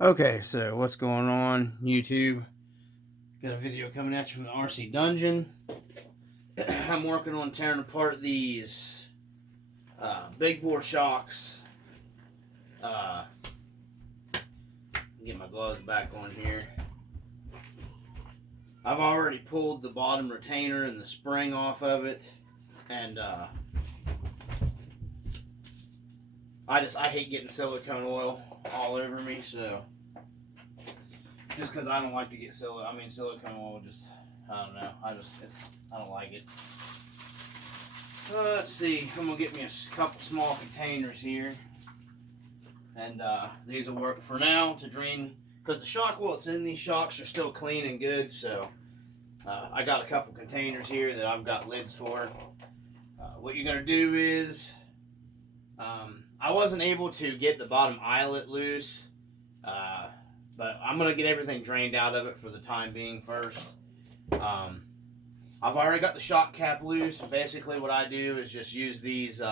Okay, so what's going on YouTube? Got a video coming at you from the RC Dungeon. I'm working on tearing apart these big bore shocks. Get my gloves back on here. I've already pulled the bottom retainer and the spring off of it, and I hate getting silicone oil all over me, so just because I don't like to get silicone oil, just I don't know, I don't like it. Let's see, I'm gonna get me a couple small containers here, and these will work for now to drain, because the shock oil that's in these shocks are still clean and good. So I got a couple containers here that I've got lids for. What you're gonna do is, I wasn't able to get the bottom eyelet loose, but I'm going to get everything drained out of it for the time being first. I've already got the shock cap loose. Basically what I do is just use these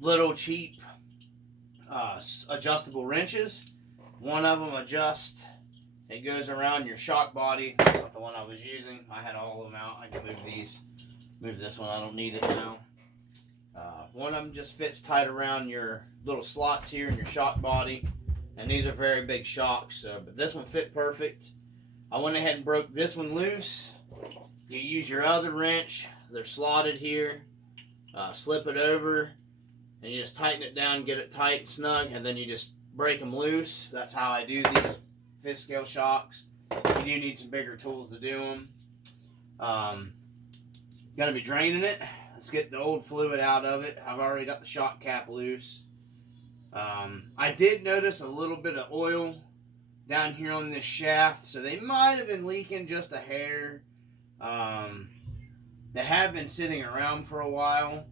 little cheap adjustable wrenches. One of them adjusts. It goes around your shock body. That's not the one I was using. I had all of them out. I can move these. Move this one. I don't need it now. One of them just fits tight around your little slots here in your shock body, and these are very big shocks, but this one fit perfect. I went ahead and broke this one loose. You use your other wrench, they're slotted here, slip it over, and you just tighten it down, get it tight and snug, and then you just break them loose. That's how I do these fifth scale shocks. You do need some bigger tools to do them. Gonna be draining it. Let's get the old fluid out of it. I've already got the shock cap loose. I did notice a little bit of oil down here on this shaft, so they might have been leaking just a hair. They have been sitting around for a while.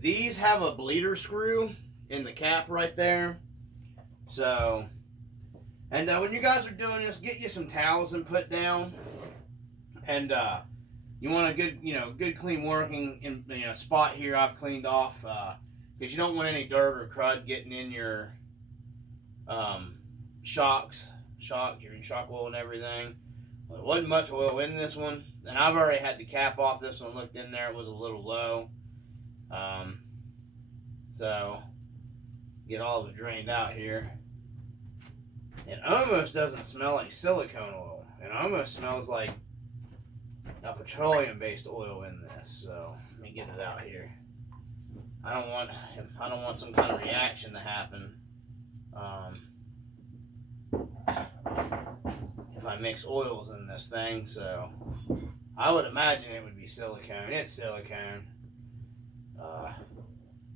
These have a bleeder screw in the cap right there. So, and when you guys are doing this, get you some towels and put down. And you want a good, good clean working spot here. I've cleaned off because you don't want any dirt or crud getting in your shock oil and everything. Well, there wasn't much oil in this one, and I've already had the cap off this one. Looked in there, it was a little low. So get all of it drained out here. It almost doesn't smell like silicone oil. It almost smells like a petroleum-based oil in this. So let me get it out here. I don't want some kind of reaction to happen if I mix oils in this thing. So I would imagine it would be silicone. It's silicone.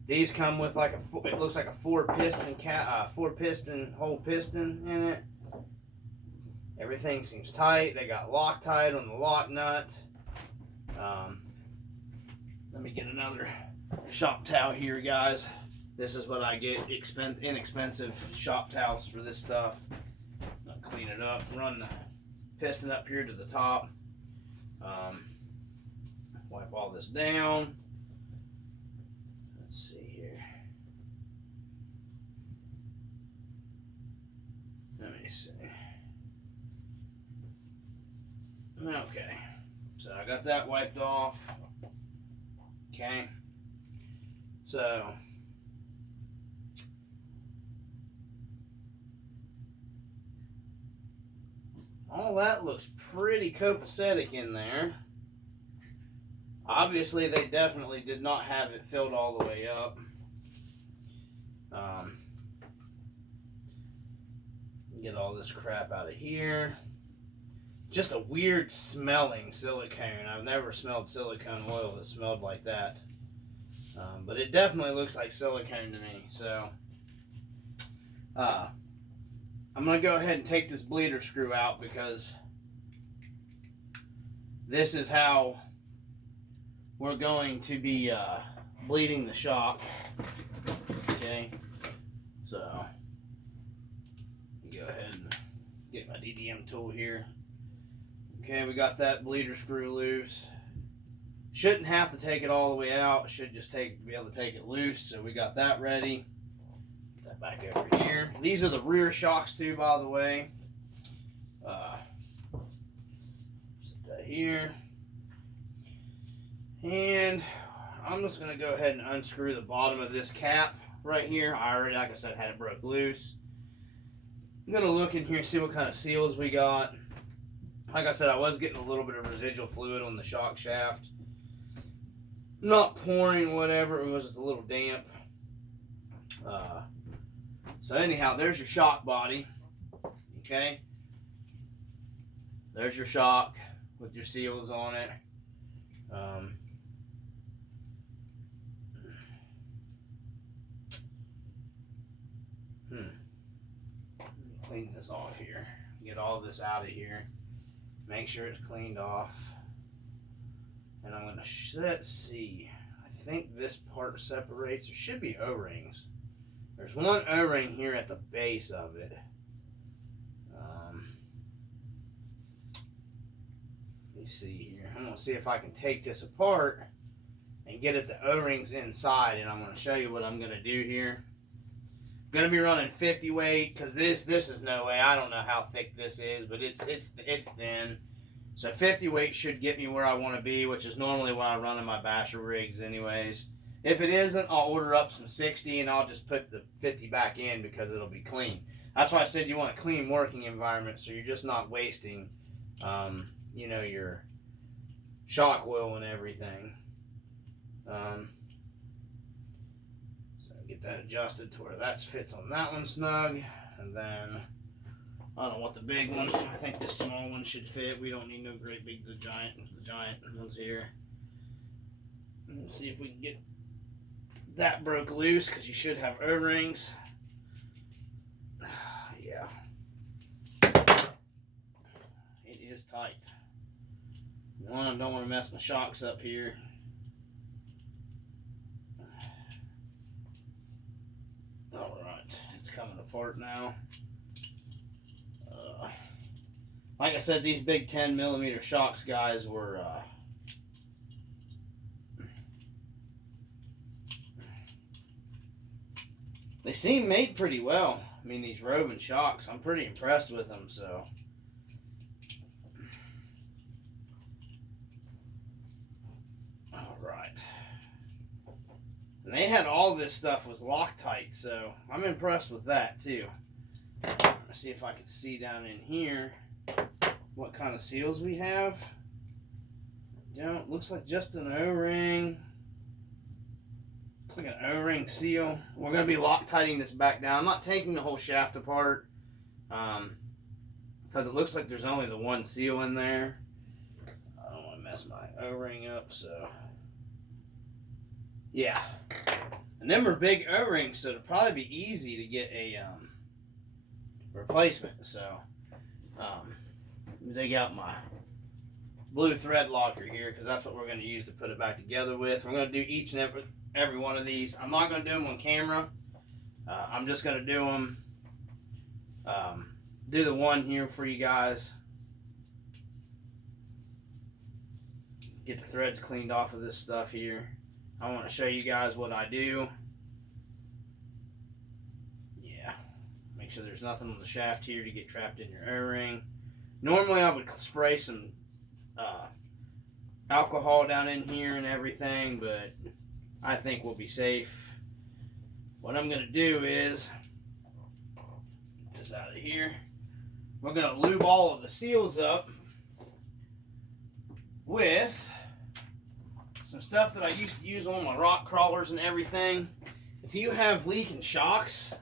These come with like it looks like a four piston hole piston in it. Everything seems tight. They got Loctite on the lock nut. Let me get another shop towel here, guys. This is what I get, inexpensive shop towels for this stuff. I'll clean it up, run the piston up here to the top. Wipe all this down. Let's see here. Let me see. Okay, so I got that wiped off. Okay, so all that looks pretty copacetic in there. Obviously, they definitely did not have it filled all the way up. Get all this crap out of here. Just a weird smelling silicone. I've never smelled silicone oil that smelled like that. But it definitely looks like silicone to me. So I'm going to go ahead and take this bleeder screw out, because this is how we're going to be bleeding the shock. Okay, so go ahead and get my DDM tool here. Okay, we got that bleeder screw loose. Shouldn't have to take it all the way out. Should just be able to take it loose. So we got that ready. Put that back over here. These are the rear shocks too, by the way. Set that here. And I'm just going to go ahead and unscrew the bottom of this cap right here. I already, like I said, had it broke loose. I'm going to look in here and see what kind of seals we got. Like I said, I was getting a little bit of residual fluid on the shock shaft. Not pouring, whatever, it was just a little damp. So anyhow, there's your shock body. Okay. There's your shock with your seals on it. Clean this off here. Get all this out of here. Make sure it's cleaned off. And I'm gonna let's see. I think this part separates. There should be O-rings. There's one O-ring here at the base of it. Let me see here. I'm gonna see if I can take this apart and get at the O-rings inside, and I'm gonna show you what I'm gonna do here. I'm gonna be running 50 weight because this is no way. I don't know how thick this is, but it's thin. So 50 weight should get me where I want to be, which is normally what I run in my basher rigs anyways. If it isn't, I'll order up some 60 and I'll just put the 50 back in because it'll be clean. That's why I said you want a clean working environment so you're just not wasting, you know, your shock oil and everything. So get that adjusted to where that fits on that one snug, and then I don't want the big one. I think this small one should fit. We don't need no great big the giant ones here. Let's see if we can get that broke loose because you should have O-rings. Yeah, it is tight. One, I don't want to mess my shocks up here. All right, it's coming apart now. Like I said, these big 10mm shocks, guys, were they seem made pretty well. I mean, these Rovan shocks, I'm pretty impressed with them. So, all right, and they had all this stuff was Loctite, so I'm impressed with that too. Let's see if I can see down in here what kind of seals we have. Don't looks like just an O-ring. Like an O-ring seal. We're going to be Loctiting this back down. I'm not taking the whole shaft apart because it looks like there's only the one seal in there. I don't want to mess my O-ring up, so yeah. And them are big O-rings, so it'll probably be easy to get a replacement. So let me dig out my blue thread locker here because that's what we're going to use to put it back together with. We're going to do each and every one of these. I'm not going to do them on camera. I'm just going to do them, do the one here for you guys. Get the threads cleaned off of this stuff here. I want to show you guys what I do. Yeah, make sure there's nothing on the shaft here to get trapped in your O-ring. Normally I would spray some alcohol down in here and everything, but I think we'll be safe. What I'm going to do is, get this out of here, we're going to lube all of the seals up with some stuff that I used to use on my rock crawlers and everything. If you have leaking shocks,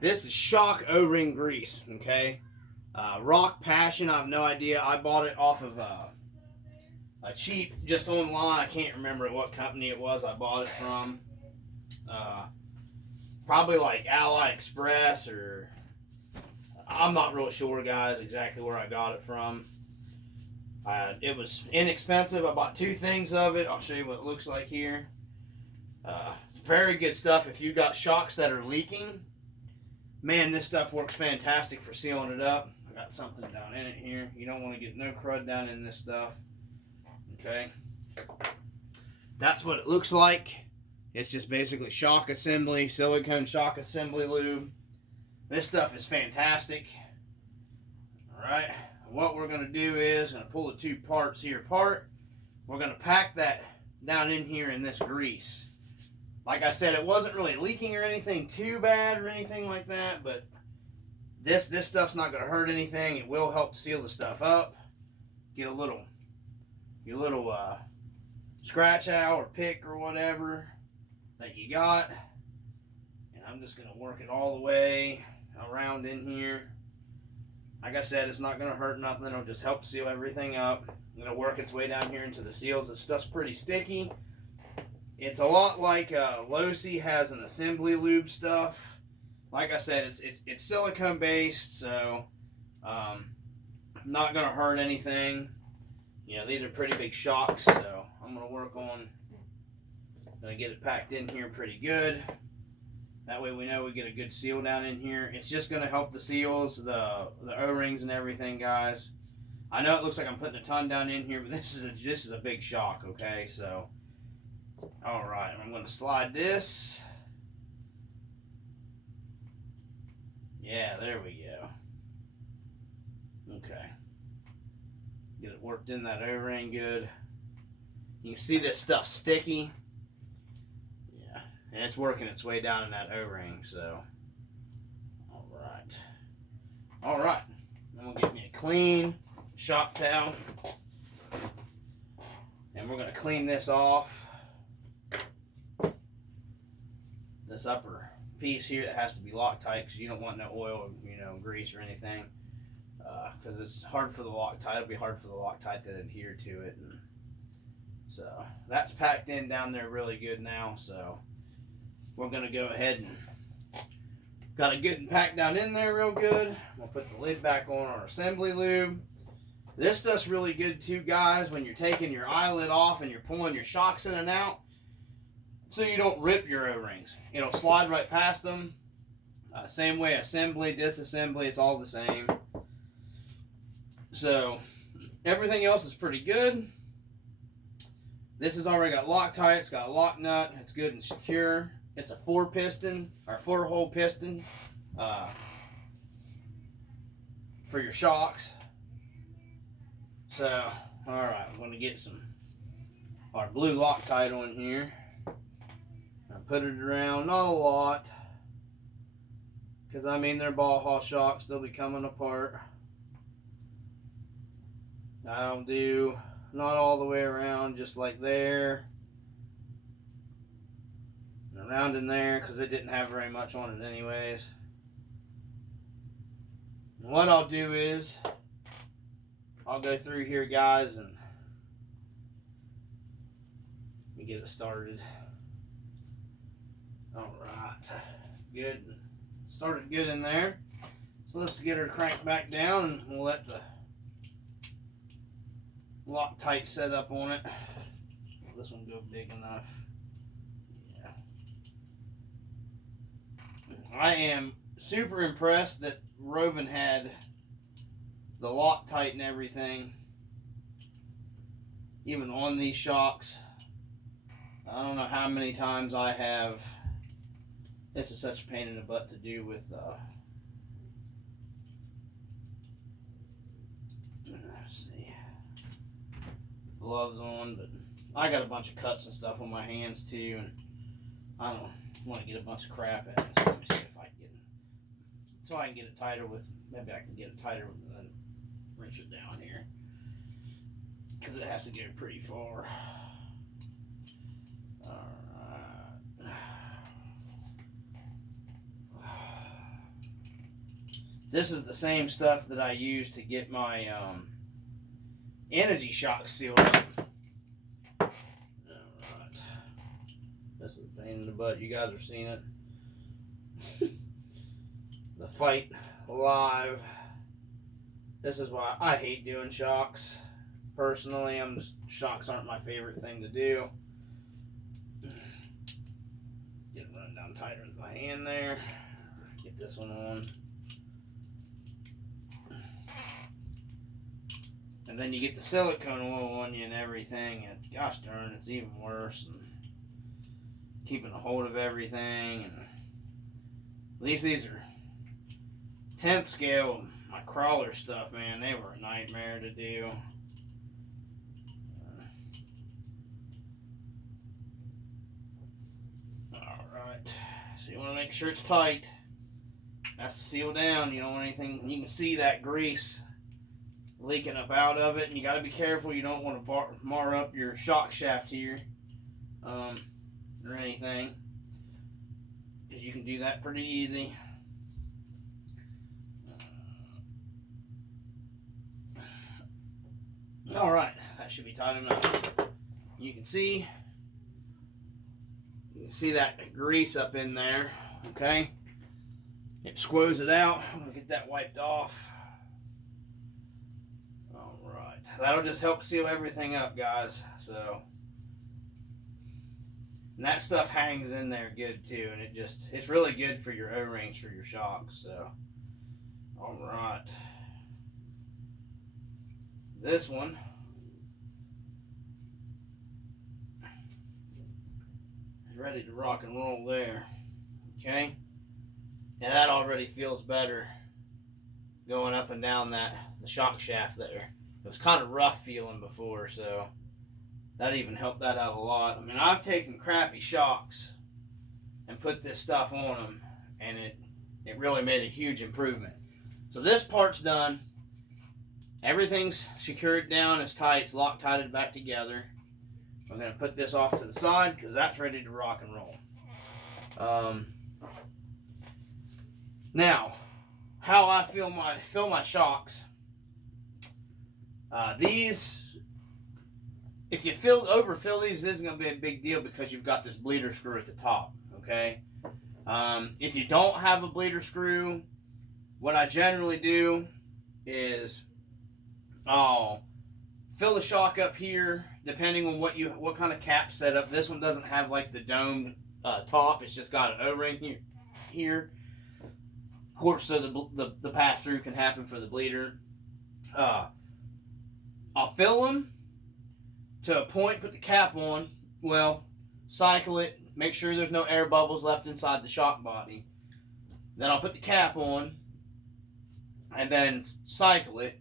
this is shock O-ring grease, okay? Rock Passion, I have no idea. I bought it off of a cheap, just online. I can't remember what company it was I bought it from. Probably like AliExpress, or I'm not real sure, guys, exactly where I got it from. It was inexpensive. I bought 2 things of it. I'll show you what it looks like here. Very good stuff if you got shocks that are leaking. Man, this stuff works fantastic for sealing it up. I got something down in it here. You don't want to get no crud down in this stuff. Okay. That's what it looks like. It's just basically shock assembly, silicone shock assembly lube. This stuff is fantastic. Alright, what we're going to do is, going to pull the two parts here apart. We're going to pack that down in here in this grease. Like I said, it wasn't really leaking or anything too bad or anything like that, but this stuff's not going to hurt anything. It will help seal the stuff up. Get a little scratch out or pick or whatever that you got. And I'm just going to work it all the way around in here. Like I said, it's not going to hurt nothing. It'll just help seal everything up. It'll work its way down here into the seals. This stuff's pretty sticky. It's a lot like Losi has an assembly lube stuff. Like I said, it's silicone based, so not going to hurt anything. You know, these are pretty big shocks, so I'm going to work on going to get it packed in here pretty good. That way we know we get a good seal down in here. It's just going to help the seals, the O-rings and everything, guys. I know it looks like I'm putting a ton down in here, but this is a big shock, okay? So, all right, I'm going to slide this. Yeah, there we go. Okay. Get it worked in that O-ring good. You can see this stuff sticky. Yeah, and it's working its way down in that O-ring, so. All right. All right. I'm going to get me a clean shop towel. And we're going to clean this off. This upper piece here that has to be Loctite because you don't want no oil, grease or anything. Because it's hard for the Loctite. It'll be hard for the Loctite to adhere to it. And so that's packed in down there really good now. So we're going to go ahead and got it good and packed down in there real good. We'll put the lid back on our assembly lube. This stuff's really good too, guys, when you're taking your eyelid off and you're pulling your shocks in and out, so you don't rip your O-rings. It'll slide right past them. Same way assembly, disassembly, it's all the same. So everything else is pretty good. This has already got Loctite. It's got a lock nut. It's good and secure. It's a 4-hole piston for your shocks. So, all right, I'm going to get our blue Loctite on here. I put it around, not a lot, because I mean they're ball haul shocks. They'll be coming apart. I'll do not all the way around, just like there, and around in there, because it didn't have very much on it anyways. And what I'll do is I'll go through here, guys, and let me get it started. All right, good. Started good in there. So let's get her cranked back down, and we'll let the Loctite set up on it. Will this one go big enough? Yeah. I am super impressed that Rovan had the Loctite and everything, even on these shocks. I don't know how many times I have. This is such a pain in the butt to do with let's see, gloves on, but I got a bunch of cuts and stuff on my hands too, and I don't want to get a bunch of crap in it. So let me see if I can get it tighter with. Maybe I can get it tighter and then wrench it down here, because it has to go pretty far. Alright. This is the same stuff that I use to get my energy shock sealed up. Alright. This is a pain in the butt. You guys are seeing it. The fight live. This is why I hate doing shocks. Personally, shocks aren't my favorite thing to do. Get it running down tighter with my hand there. Get this one on. And then you get the silicone oil on you and everything, and gosh darn, it's even worse. And keeping a hold of everything. And at least these are 10th scale. My crawler stuff, man, they were a nightmare to do. Alright, so you want to make sure it's tight. That's to seal down. You don't want anything, you can see that grease leaking up out of it, and you got to be careful. You don't want to mar up your shock shaft here or anything, because you can do that pretty easy. Alright, that should be tight enough. You can see that grease up in there, okay? It squoze it out. I'm going to get that wiped off. Alright, that'll just help seal everything up, guys. So, and that stuff hangs in there good too, and it's really good for your O-rings for your shocks. So, alright. This one is ready to rock and roll there. Okay? And that already feels better going up and down the shock shaft there. It was kind of rough feeling before, so that even helped that out a lot. I mean, I've taken crappy shocks and put this stuff on them, and it really made a huge improvement. So this part's done. Everything's secured down, it's tight, it's Loctited back together. I'm going to put this off to the side because that's ready to rock and roll. Now, how I fill my shocks. These, if you overfill these, this isn't going to be a big deal because you've got this bleeder screw at the top, okay? If you don't have a bleeder screw, what I generally do is I'll fill the shock up here, depending on what kind of cap setup. This one doesn't have like the domed top. It's just got an O-ring here. Of course, so the pass through can happen for the bleeder. I'll fill them to a point, put the cap on. Well, cycle it, make sure there's no air bubbles left inside the shock body. Then I'll put the cap on, and then cycle it.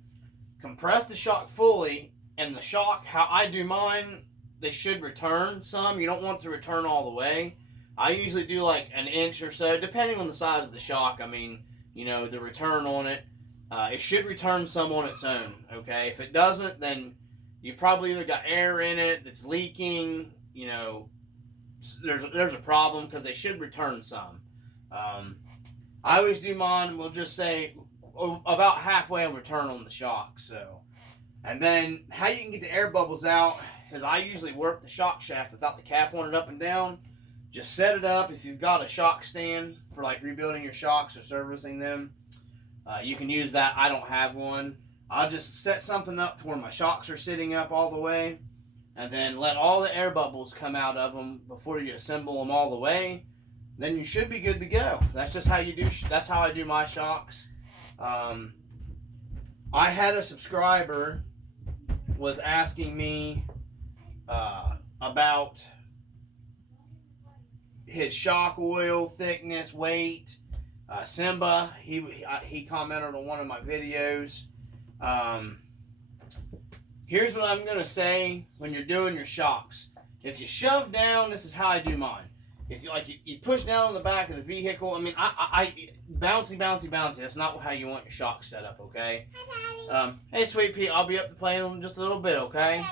Compress the shock fully, and the shock, how I do mine, they should return some. You don't want to return all the way. I usually do like an inch or so, depending on the size of the shock. I mean, you know, the return on it. It should return some on its own, okay? If it doesn't, then you've probably either got air in it that's leaking, you know, there's a problem, because they should return some. I always do mine, we'll just say, about halfway in return on the shock. So, and then how you can get the air bubbles out is I usually work the shock shaft without the cap on it up and down. Just set it up. If you've got a shock stand for like rebuilding your shocks or servicing them, you can use that. I don't have one. I'll just set something up to where my shocks are sitting up all the way, and then let all the air bubbles come out of them before you assemble them all the way. Then you should be good to go. That's just how you do. That's how I do my shocks. I had a subscriber was asking me about his shock oil thickness, weight. Simba, he commented on one of my videos. Here's what I'm gonna say when you're doing your shocks. If you shove down, this is how I do mine. If you push down on the back of the vehicle, I mean, I bouncy. That's not how you want your shock set up, okay? Hi, Daddy. Hey, Sweet Pea, I'll be up to playing them just a little bit, okay?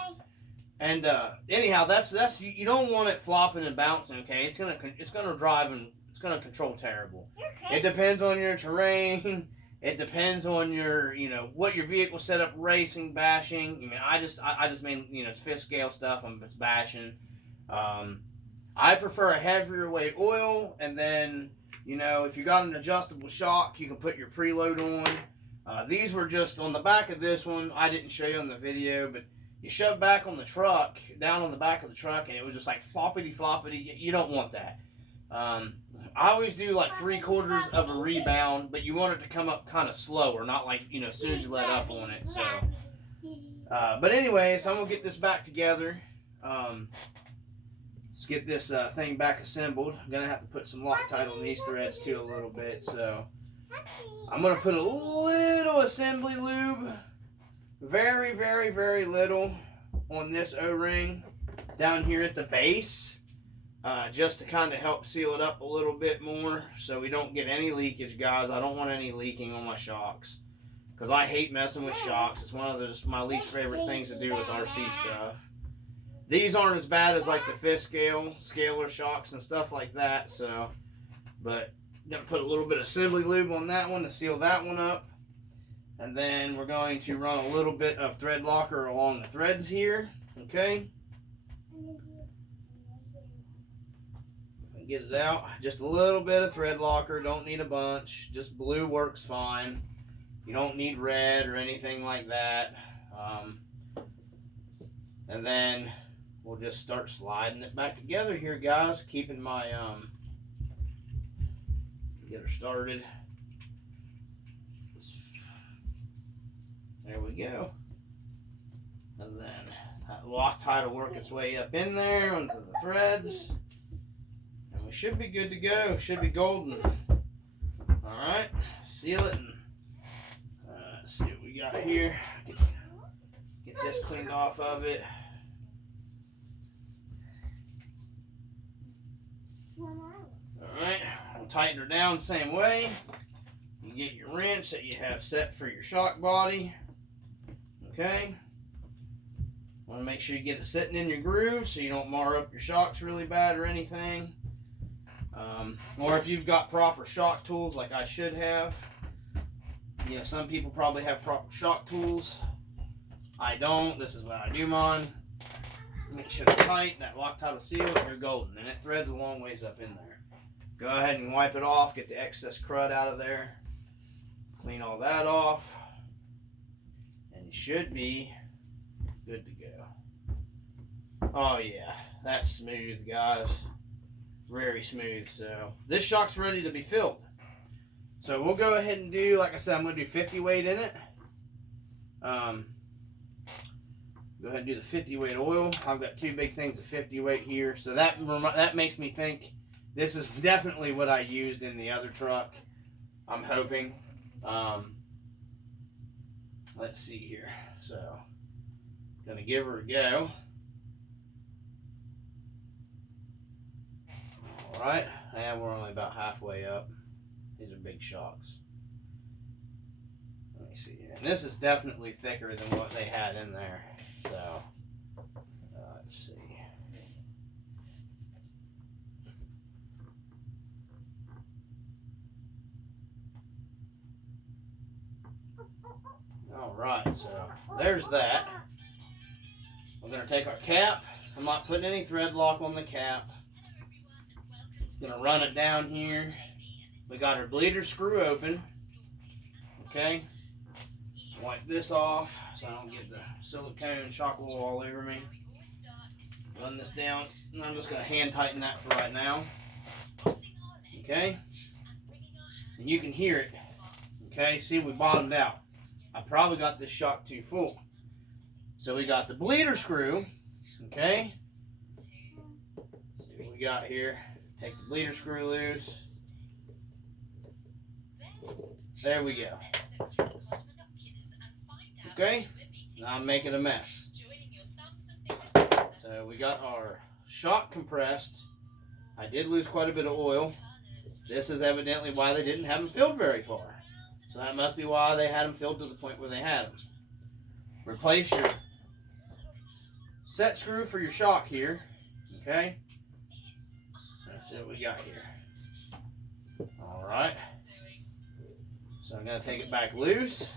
And anyhow, that's you don't want it flopping and bouncing, okay? It's gonna drive and it's gonna control terrible. Okay. It depends on your terrain. It depends on your, you know, what your vehicle set up, racing, bashing. I mean, I just mean, you know, fifth scale stuff. It's bashing. I prefer a heavier weight oil, and then, you know, if you got an adjustable shock, you can put your preload on. These were just on the back of this one. I didn't show you on the video, but you shove back on the truck, down on the back of the truck, and it was just like floppity. You don't want that. I always do like 3/4 of a rebound, but you want it to come up kind of slower, not like, you know, as soon as you let up on it. So, but anyways, I'm gonna get this back together. Let's get this thing back assembled. I'm going to have to put some Loctite on these threads too a little bit. So I'm going to put a little assembly lube, very, very, very little, on this O-ring down here at the base, just to kind of help seal it up a little bit more so we don't get any leakage, guys. I don't want any leaking on my shocks because I hate messing with shocks. It's one of my least favorite things to do with RC stuff. These aren't as bad as like the fifth scalar shocks and stuff like that. So, but I'm gonna put a little bit of assembly lube on that one to seal that one up, and then we're going to run a little bit of thread locker along the threads here. Okay. Get it out. Just a little bit of thread locker. Don't need a bunch. Just blue works fine. You don't need red or anything like that. And then we'll just start sliding it back together here, guys. Keeping my, get her started. There we go. And then that Loctite will work its way up in there onto the threads. And we should be good to go. Should be golden. Alright, seal it and let's see what we got here. Get this cleaned off of it. Alright, we'll tighten her down the same way. You get your wrench that you have set for your shock body. Okay. Want to make sure you get it sitting in your groove so you don't mar up your shocks really bad or anything. Or if you've got proper shock tools like I should have. You know, some people probably have proper shock tools. I don't. This is what I do mine. Make sure it's tight. That Loctite will seal it. You're golden. And it threads a long ways up in there. Go ahead and wipe it off. Get the excess crud out of there. Clean all that off. And you should be good to go. Oh yeah. That's smooth, guys. Very smooth. So this shock's ready to be filled. So we'll go ahead and do, like I said, I'm going to do 50 weight in it. Go ahead and do the 50 weight oil. I've got 2 big things of 50 weight here. So that makes me think this is definitely what I used in the other truck. I'm hoping. Let's see here. So going to give her a go. Alright, and we're only about halfway up. These are big shocks. Let me see. And this is definitely thicker than what they had in there. So, let's see. Alright, so there's that. We're going to take our cap. I'm not putting any thread lock on the cap. Gonna run it down here. We got our bleeder screw open. Okay. Wipe this off so I don't get the silicone shock wool all over me. Run this down. And I'm just gonna hand tighten that for right now. Okay. And you can hear it. Okay. See, we bottomed out. I probably got this shock too full. So we got the bleeder screw. Okay. Let's see what we got here. Take the bleeder screw loose. There we go. Okay, now I'm making a mess. So we got our shock compressed. I did lose quite a bit of oil. This is evidently why they didn't have them filled very far. So that must be why they had them filled to the point where they had them. Replace your set screw for your shock here. Okay. Let's see what we got here. Alright. So I'm going to take it back loose.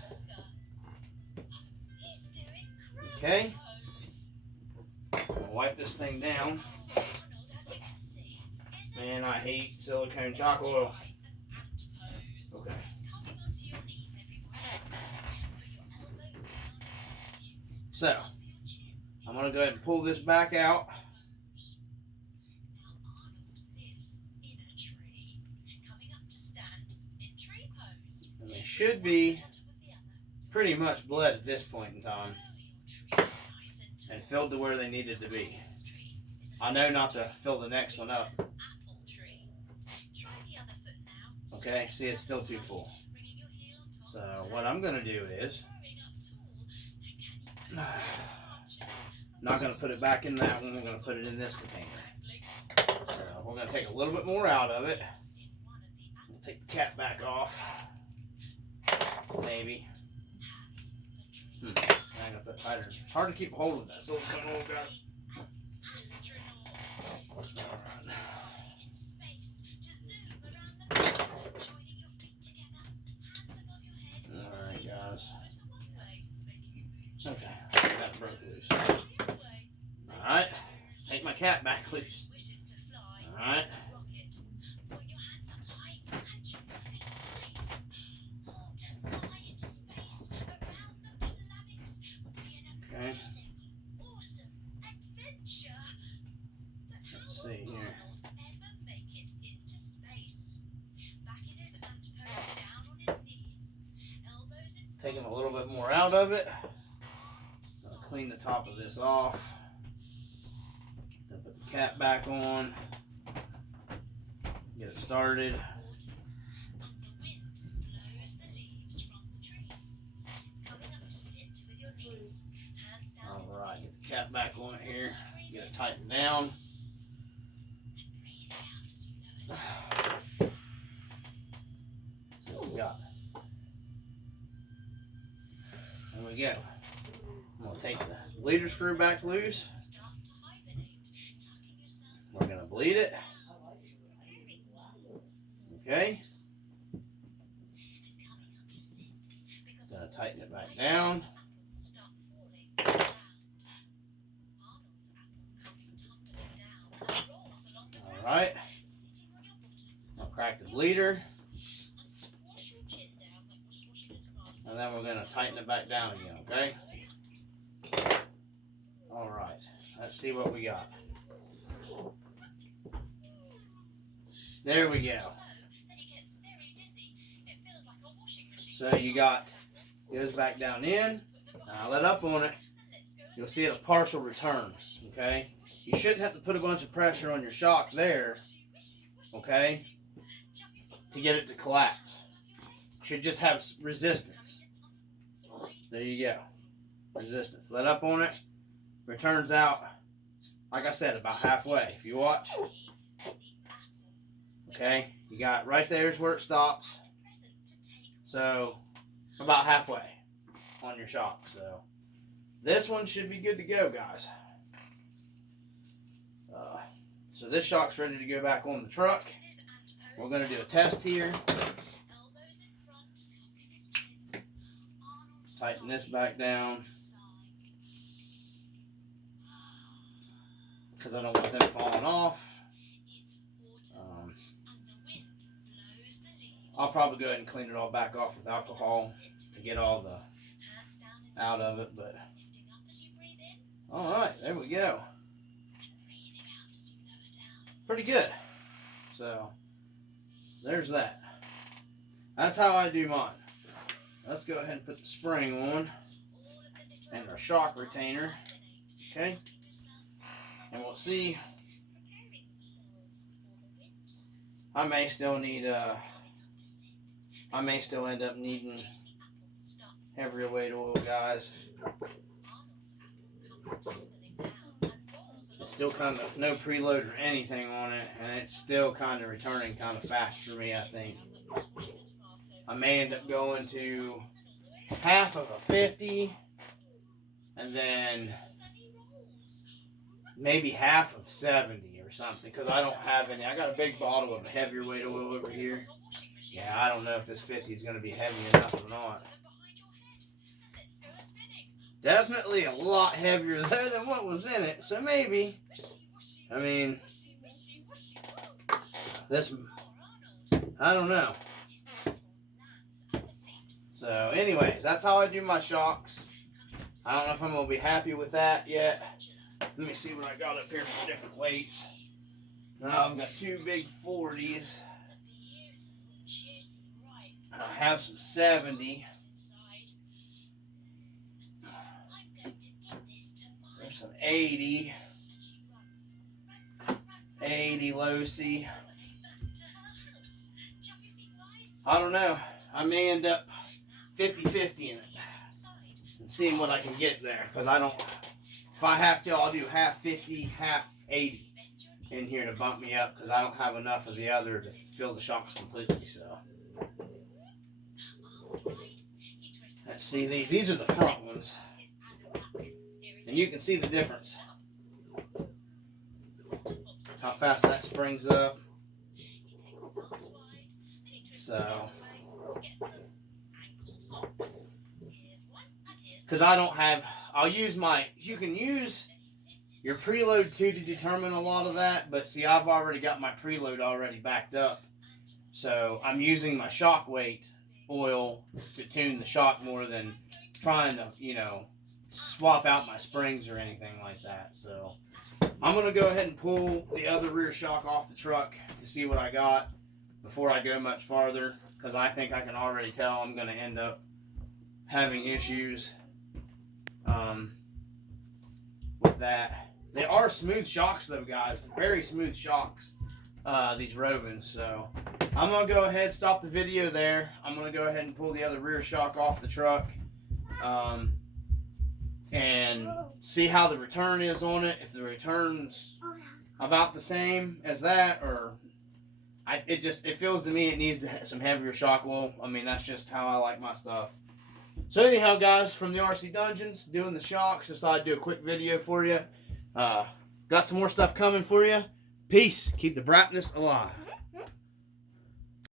Okay. Wipe this thing down. Man, I hate silicone shock oil. Okay. So, I'm going to go ahead and pull this back out. They should be pretty much bled at this point in time and filled to where they needed to be. I know not to fill the next one up. Okay, see, it's still too full. So what I'm going to do is, not going to put it back in that one, we're going to put it in this container. So we're going to take a little bit more out of it. We'll take the cap back off. Maybe. I'm going to put tighter. It's hard to keep a hold of that silicone hole, guys. Alright, guys. Okay, that broke loose. Alright, take my cap back loose. Alright. Okay. Let's see here. Taking a little bit more out of it. I'll clean the top of this off. Then put the cap back on. Get it started. Alright, get the cap back on it here. Get it tightened down. See what we got. There we go. I'm going to take the leader screw back loose. We're going to bleed it. Okay. Going to tighten it back down. Alright. I'll crack the bleeder. And then we're going to tighten it back down again, okay? Alright, let's see what we got. There we go. So you got, goes back down in. Now let up on it. You'll see it a partial return, okay? You shouldn't have to put a bunch of pressure on your shock there, okay, to get it to collapse. Should just have resistance. There you go. Resistance. Let up on it. Returns out, like I said, about halfway. If you watch. Okay. You got right there's where it stops. So, about halfway on your shock. So, this one should be good to go, guys. So this shock's ready to go back on the truck. We're going to do a test here. Tighten this back down. Because I don't want them falling off. I'll probably go ahead and clean it all back off with alcohol to get all the out of it. But alright, there we go. Pretty good. So there's that. That's how I do mine. Let's go ahead and put the spring on and our shock retainer. Okay. And we'll see. I may still need I may still end up needing heavier weight oil, guys. It's still kind of no preload or anything on it, and it's still kind of returning kind of fast for me, I think. I may end up going to half of a 50 and then maybe half of 70 or something, because I don't have any. I got a big bottle of heavier weight oil over here. Yeah, I don't know if this 50 is going to be heavy enough or not. Definitely a lot heavier there than what was in it, so maybe. I mean, this, I don't know. So anyways, that's how I do my shocks. I don't know if I'm going to be happy with that yet. Let me see what I got up here for different weights. Now I've got two big 40s. I have some 70. There's some 80. 80 low C. I don't know. I may end up 50-50 in it and seeing what I can get there. Because I don't, if I have to, I'll do half 50, half 80 in here to bump me up. Because I don't have enough of the other to fill the shocks completely. So let's see these. These are the front ones. And you can see the difference. How fast that springs up. So, because I don't have, I'll use my, you can use your preload too to determine a lot of that, but see, I've already got my preload already backed up. So I'm using my shock weight oil to tune the shock more than trying to, you know, swap out my springs or anything like that. So I'm going to go ahead and pull the other rear shock off the truck to see what I got before I go much farther, because I think I can already tell I'm going to end up having issues with that. They are smooth shocks though, guys. Very smooth shocks, these Rovans. So I'm going to go ahead and stop the video there. I'm going to go ahead and pull the other rear shock off the truck and see how the return is on it. If the return's about the same as that, or it feels to me it needs some heavier shock oil. I mean, that's just how I like my stuff. So anyhow, guys, from the RC Dungeons, doing the shocks, decided to do a quick video for you. Got some more stuff coming for you. Peace. Keep the brightness alive.